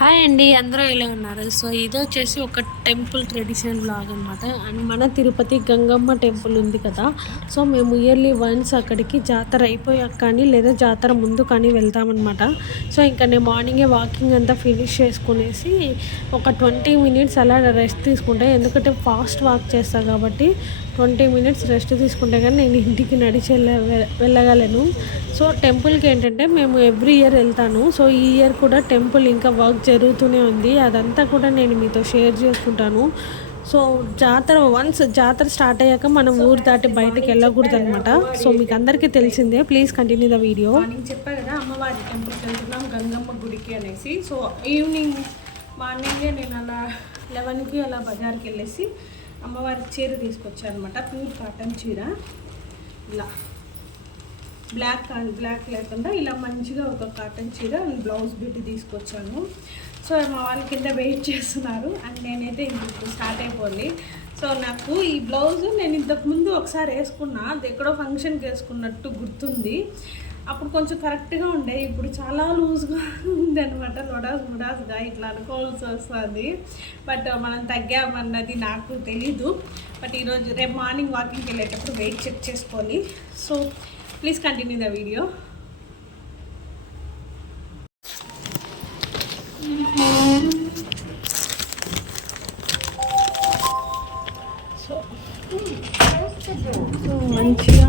Hi అండి, అందరూ ఎలా ఉన్నారు? సో ఇది వచ్చేసి ఒక టెంపుల్ ట్రెడిషన్ బ్లాగ్ అనమాట. అండ్ మన తిరుపతి గంగమ్మ టెంపుల్ ఉంది కదా, సో మేము ఇయర్లీ వన్స్ అక్కడికి జాతర అయిపోయాక కానీ లేదా జాతర ముందు కానీ వెళ్తామన్నమాట. సో ఇంకా నేను మార్నింగే వాకింగ్ అంతా ఫినిష్ చేసుకునేసి ఒక 20 మినిట్స్ అలా రెస్ట్ తీసుకుంటే, ఎందుకంటే ఫాస్ట్ వాక్ చేస్తాను కాబట్టి 20 మినిట్స్ రెస్ట్ తీసుకుంటే కానీ నేను ఇంటికి నడిచి వెళ్ళగలను. సో టెంపుల్కి ఏంటంటే మేము ఎవ్రీ ఇయర్ వెళ్తాను. సో ఈ ఇయర్ కూడా టెంపుల్ ఇంకా వర్క్ జరుగుతూనే ఉంది. అదంతా కూడా నేను మీతో షేర్ చేసుకుంటాను. సో జాతర స్టార్ట్ అయ్యాక మనం ఊరు దాటి బయటకు వెళ్ళకూడదు అనమాట. సో మీకు అందరికీ తెలిసిందే. Please continue the video. Morning చెప్పా కదా, అమ్మవారి టెంపుల్కి వెళ్తున్నాం గంగమ్మ గుడికి అనేసి. సో ఈవినింగ్ మార్నింగే నేను అలా 11కి అలా బజార్కి వెళ్ళేసి అమ్మవారి చీర తీసుకొచ్చాను అనమాట. ప్యూర్ కాటన్ చీర, ఇలా బ్లాక్ లేకుండా ఇలా మంచిగా ఒక కాటన్ చీర బ్లౌజ్ పెట్టి తీసుకొచ్చాను. సో మా వాళ్ళ కింద వెయిట్ చేస్తున్నారు అండ్ నేనైతే ఇప్పుడు స్టార్ట్ అయిపోయింది. సో నాకు ఈ బ్లౌజ్ నేను ఇంతకుముందు ఒకసారి వేసుకున్నా, అది ఎక్కడో ఫంక్షన్కి వేసుకున్నట్టు గుర్తుంది. అప్పుడు కొంచెం కరెక్ట్గా ఉండే, ఇప్పుడు చాలా లూజ్గా ఉంది అనమాట. ముడాస్గా ఇట్లా అనుకోవాల్సి వస్తుంది. బట్ మనం తగ్గామన్నది నాకు తెలీదు. బట్ ఈరోజు రేపు మార్నింగ్ వాకింగ్కి వెళ్ళేటప్పుడు వెయిట్ చెక్ చేసుకోవాలి. So please continue the video. So మంచిగా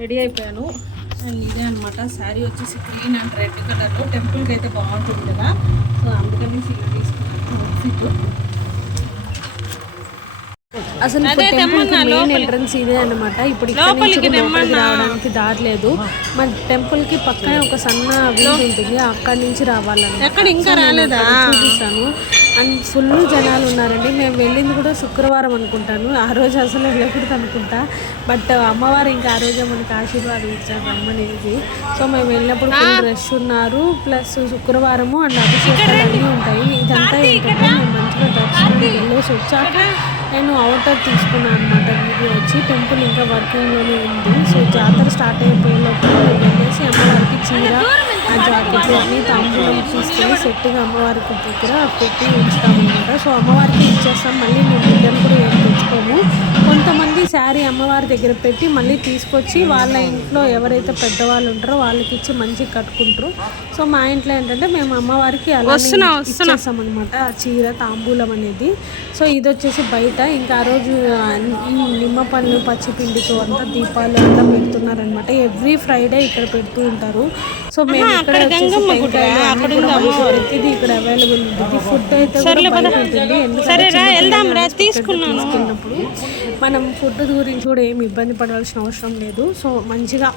రెడీ అయిపోయాను. అండ్ ఇదే అనమాట శారీ వచ్చేసి గ్రీన్ అండ్ రెడ్ కలర్లో. టెంపుల్కి అయితే బాగుంటుంది కదా, సో అందుకని ఇలా తీసుకున్నాను అవుట్ఫిట్. అసలు మెయిన్ ఎంట్రన్స్ ఇదే అనమాట. ఇప్పుడు రావడానికి దారి లేదు. మన టెంపుల్ కి పక్కనే ఒక సన్న వీధి ఉంటుంది, అక్కడి నుంచి రావాలని ఇంకా రాలేదా చూపిస్తాను. అండ్ ఫుల్ జనాలు ఉన్నారండి. మేము వెళ్ళింది కూడా శుక్రవారం అనుకుంటాను. ఆ రోజు అసలు వెళ్ళకూడదు అనుకుంటా, బట్ అమ్మవారు ఇంకా ఆ రోజే మనకి ఆశీర్వాదం ఇచ్చారు రమ్మనేది. సో మేము వెళ్ళినప్పుడు ఫుల్ రష్ ఉన్నారు. ప్లస్ శుక్రవారము అండ్ అభిషేకాలు అన్నీ ఉంటాయి. ఇదంతా ఏంటంటే మేము మంచిగా దర్శనం వెళ్ళేసి వచ్చాక నేను అవుటర్ తీసుకున్నాను అనమాట. వీడియో వచ్చి టెంపుల్ ఇంకా వర్కింగ్లోనే ఉంది. సో జాతర స్టార్ట్ అయిపోయే లోపల వెళ్ళేసి అమ్మవారికి చీర ఆ జాకెట్ అన్నీ తాంబూలం తీసుకొని సెట్గా అమ్మవారికి దగ్గర పెట్టి ఉంచుతామన్నమాట. సో అమ్మవారికి ఇచ్చేస్తాం. మళ్ళీ మేము రిటర్న్ కూడా ఏం తెచ్చుకోము. కొంతమంది శారీ అమ్మవారి దగ్గర పెట్టి మళ్ళీ తీసుకొచ్చి వాళ్ళ ఇంట్లో ఎవరైతే పెద్దవాళ్ళు ఉంటారో వాళ్ళకి ఇచ్చి మంచిగా కట్టుకుంటారు. సో మా ఇంట్లో ఏంటంటే మేము అమ్మవారికి అలా ఇచ్చేస్తాం అనమాట ఆ చీర తాంబూలం అనేది. సో ఇది వచ్చేసి బయట ఇంకా ఆ రోజు నిమ్మ పళ్ళు పచ్చిపిండితో అంతా దీపాలు అంతా పెడుతున్నారనమాట. ఎవ్రీ ఫ్రైడే ఇక్కడ పెడుతూ ఉంటారు. సో మేము ఇక్కడ ప్రతిదీ ఇక్కడ అవైలబుల్ ఉంటుంది. ఫుడ్ అయితే ఉంటుంది. తీసుకున్నప్పుడు మనం ఫుడ్ గురించి కూడా ఏమి ఇబ్బంది పడాల్సిన అవసరం లేదు. సో మంచిగా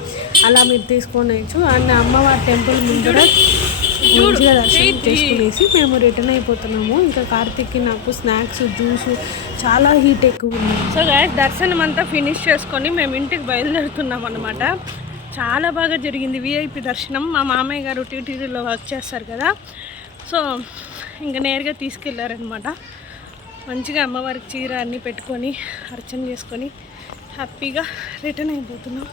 అలా మీరు తీసుకోవచ్చు. అండ్ అమ్మవారి టెంపుల్ ముందర మంచిగా దర్శనం చేసుకునేసి మేము రిటర్న్ అయిపోతున్నాము. ఇంకా కార్తీక్కి నాకు స్నాక్స్ జ్యూస్ చాలా హీట్ ఎక్కువ ఉంది. సో గైస్ దర్శనం అంతా ఫినిష్ చేసుకొని మేము ఇంటికి బయలుదేరుతున్నాం అనమాట. చాలా బాగా జరిగింది విఐపి దర్శనం. మా మామయ్య గారు టీటీడీలో వర్క్ చేస్తారు కదా, సో ఇంకా నేరుగా తీసుకెళ్ళారనమాట. మంచిగా అమ్మవారికి చీర అన్నీ పెట్టుకొని అర్చన చేసుకొని హ్యాపీగా రిటర్న్ అయిపోతున్నాం.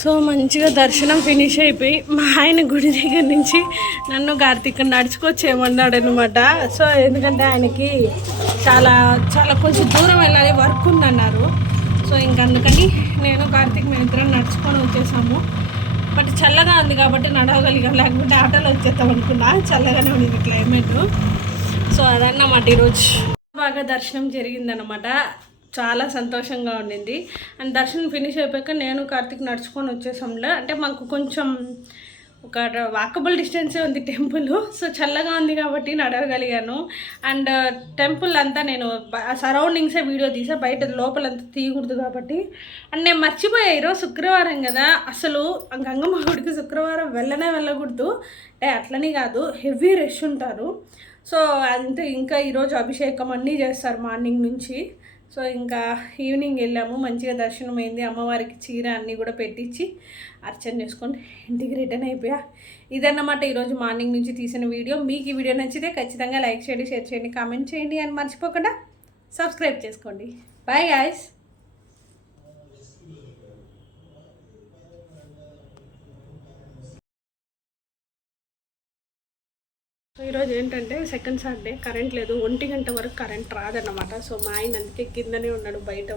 సో మంచిగా దర్శనం ఫినిష్ అయిపోయి మా ఆయన గుడి దగ్గర నుంచి నన్ను కార్తీక్ నడుచుకొచ్చేయమన్నాడు అనమాట. సో ఎందుకంటే ఆయనకి చాలా కొంచెం దూరం వెళ్ళాలి, వర్క్ ఉందన్నారు. సో అందుకని నేను కార్తీక్ మేము ఇద్దరం నడుచుకొని వచ్చేసాము. బట్ చల్లగా ఉంది కాబట్టి నడవగలిగాం, లేకపోతే ఆటోలో వచ్చేస్తాం అనుకున్నా. చల్లగానే ఉంది క్లైమేట్. సో అదన్నమాట ఈరోజు బాగా దర్శనం జరిగిందనమాట. చాలా సంతోషంగా ఉండింది. అండ్ దర్శనం ఫినిష్ అయిపోయాక నేను కార్తీక్ నడుచుకొని వచ్చేసాంలే. అంటే మాకు కొంచెం ఒక వాకబుల్ డిస్టెన్సే ఉంది టెంపుల్. సో చల్లగా ఉంది కాబట్టి నడవగలిగాను. అండ్ టెంపుల్ అంతా నేను సరౌండింగ్సే వీడియో తీసా, బయట లోపలంతా తీయకూడదు కాబట్టి. అండ్ నేను మర్చిపోయా, ఈరోజు శుక్రవారం కదా, అసలు గంగమ్మ గుడికి శుక్రవారం వెళ్ళకూడదు. అంటే అట్లని కాదు, హెవీ రష్ ఉంటారు. సో అంతే. ఇంకా ఈరోజు అభిషేకం అన్నీ చేస్తారు మార్నింగ్ నుంచి. సో ఇంకా ఈవినింగ్ వెళ్ళాము, మంచిగా దర్శనం అయింది. అమ్మవారికి చీర అన్నీ కూడా పెట్టించి అర్చన చేసుకొని ఇంటికి రిటర్న్ అయిపోయా. ఇదన్నమాట ఈరోజు మార్నింగ్ నుంచి తీసిన వీడియో. మీకు ఈ వీడియో నచ్చితే ఖచ్చితంగా లైక్ చేయండి, షేర్ చేయండి, కామెంట్ చేయండి. అని మర్చిపోకుండా సబ్స్క్రైబ్ చేసుకోండి. Bye guys. సో ఈరోజు ఏంటంటే సెకండ్ సాటర్డే, కరెంట్ లేదు. 1 గంట వరకు కరెంట్ రాదన్నమాట. సో మా ఆయన అందుకే కిందనే ఉన్నాడు. బయట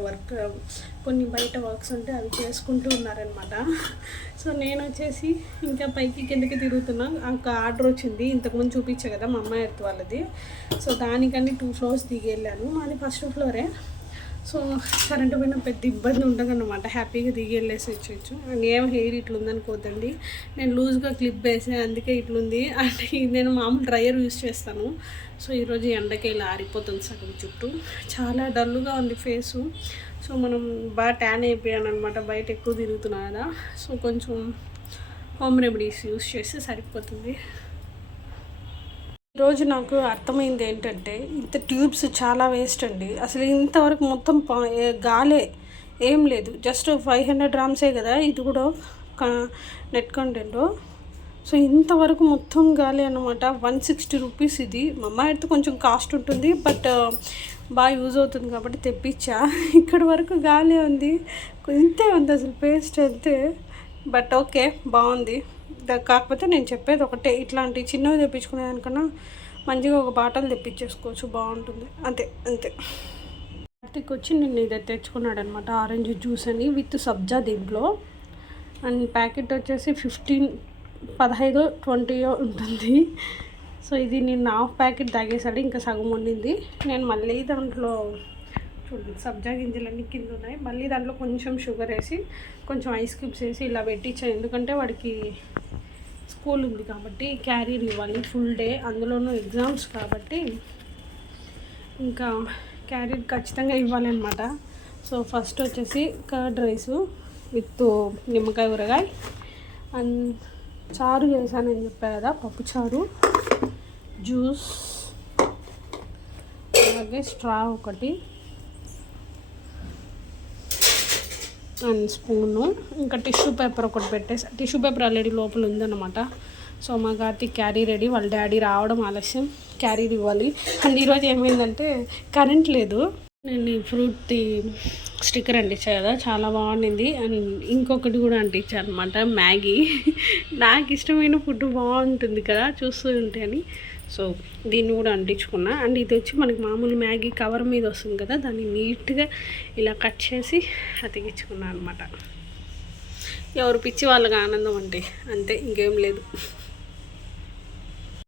కొన్ని బయట వర్క్స్ ఉంటే అవి చేసుకుంటూ ఉన్నారనమాట. సో నేను వచ్చేసి ఇంకా పైకి కిందకి తిరుగుతున్నా. ఒక ఆర్డర్ వచ్చింది, ఇంతకుముందు చూపించా కదా మా అమ్మాయి ఎత్తు వాళ్ళది. సో దానికని 2 floors దిగి వెళ్ళాను. మాది ఫస్ట్ ఫ్లోరే. సో కరెంటు పోయినా పెద్ద ఇబ్బంది ఉండదు అన్నమాట. హ్యాపీగా దిగి వెళ్ళేసి వచ్చేయచ్చు. అండ్ ఏం హెయిర్ ఇట్లుందనుకోద్దండి, నేను లూజ్గా క్లిప్ వేసే అందుకే ఇట్లుంది. అంటే నేను మామూలు డ్రైయర్ యూస్ చేస్తాను. సో ఈరోజు ఎండకి ఇలా ఆరిపోతుంది సగం చుట్టూ. చాలా డల్గా ఉంది ఫేసు. సో మనం బాగా ట్యాన్ అయిపోయాను అనమాట, బయట ఎక్కువ తిరుగుతున్నా కదా. సో కొంచెం హోమ్ రెమెడీస్ యూస్ చేస్తే సరిపోతుంది. ఈరోజు నాకు అర్థమైంది ఏంటంటే, ఇంత ట్యూబ్స్ చాలా వేస్ట్ అండి. అసలు ఇంతవరకు మొత్తం గాలే ఏం లేదు. జస్ట్ 500 grams కదా ఇది కూడా నెట్ కంటెంట్. సో ఇంతవరకు మొత్తం గాలి అన్నమాట. 160 rupees ఇది. మా అమ్మాయి అయితే కొంచెం కాస్ట్ ఉంటుంది, బట్ బాగా యూజ్ అవుతుంది కాబట్టి తెప్పించా. ఇక్కడ వరకు గాలి ఉంది, ఇంతే ఉంది అసలు పేస్ట్ అంతే. బట్ ఓకే, బాగుంది. కాకపోతే నేను చెప్పేది ఒకటే, ఇట్లాంటి చిన్నవి తెప్పించుకునేదానికన్నా మంచిగా ఒక బాటల్ తెప్పించేసుకోవచ్చు, బాగుంటుంది. అంతే అంతే. కార్తిక్ వచ్చి నేను ఇది తెచ్చుకున్నాడు అనమాట, ఆరెంజ్ జ్యూస్ అని విత్ సబ్జా దీంట్లో. అండ్ ప్యాకెట్ వచ్చేసి 15-20 ఉంటుంది. సో ఇది నేను హాఫ్ ప్యాకెట్ తాగేసాడు, ఇంకా సగం ఉండింది. నేను మళ్ళీ దాంట్లో చూడండి సబ్జా గింజలన్నీ కింద ఉన్నాయి. మళ్ళీ దాంట్లో కొంచెం షుగర్ వేసి కొంచెం ఐస్ క్యూబ్స్ వేసి ఇలా పెట్టించాను. ఎందుకంటే వాడికి స్కూల్ ఉంది కాబట్టి క్యారీర్ ఇవ్వాలి ఫుల్ డే, అందులోనూ ఎగ్జామ్స్ కాబట్టి ఇంకా క్యారీర్ ఖచ్చితంగా ఇవ్వాలి అనమాట. సో ఫస్ట్ వచ్చేసి కర్డ్ రైస్ విత్ నిమ్మకాయ ఊరగాయ అండ్ చారు చేశానని చెప్పా కదా, పప్పు చారు, జ్యూస్, అలాగే స్ట్రా ఒకటి అండ్ స్పూను, ఇంకా టిష్యూ పేపర్ ఒకటి పెట్టేసి, టిష్యూ పేపర్ ఆల్రెడీ లోపల ఉందన్నమాట. సో మా కార్తీక్ క్యారీ రెడీ, వాళ్ళ డాడీ రావడం ఆలస్యం, క్యారీర్ ఇవ్వాలి. అండ్ ఈరోజు ఏమైందంటే కరెంట్ లేదు. నేను ఈ ఫ్రూట్ది స్టిక్కర్ అంటించా కదా, చాలా బాగుండింది. అండ్ ఇంకొకటి కూడా అంటించాను అనమాట, మ్యాగీ. నాకు ఇష్టమైన ఫుడ్ బాగుంటుంది కదా చూస్తూ ఉంటే అని. సో దీన్ని కూడా అంటించుకున్నా. అండ్ ఇది వచ్చి మనకి మామూలు మ్యాగీ కవర్ మీద వస్తుంది కదా, దాన్ని నీట్గా ఇలా కట్ చేసి అతికించుకున్నాను అనమాట. ఎవరు పిచ్చి వాళ్ళకి ఆనందం అంటే అంతే, ఇంకేం లేదు.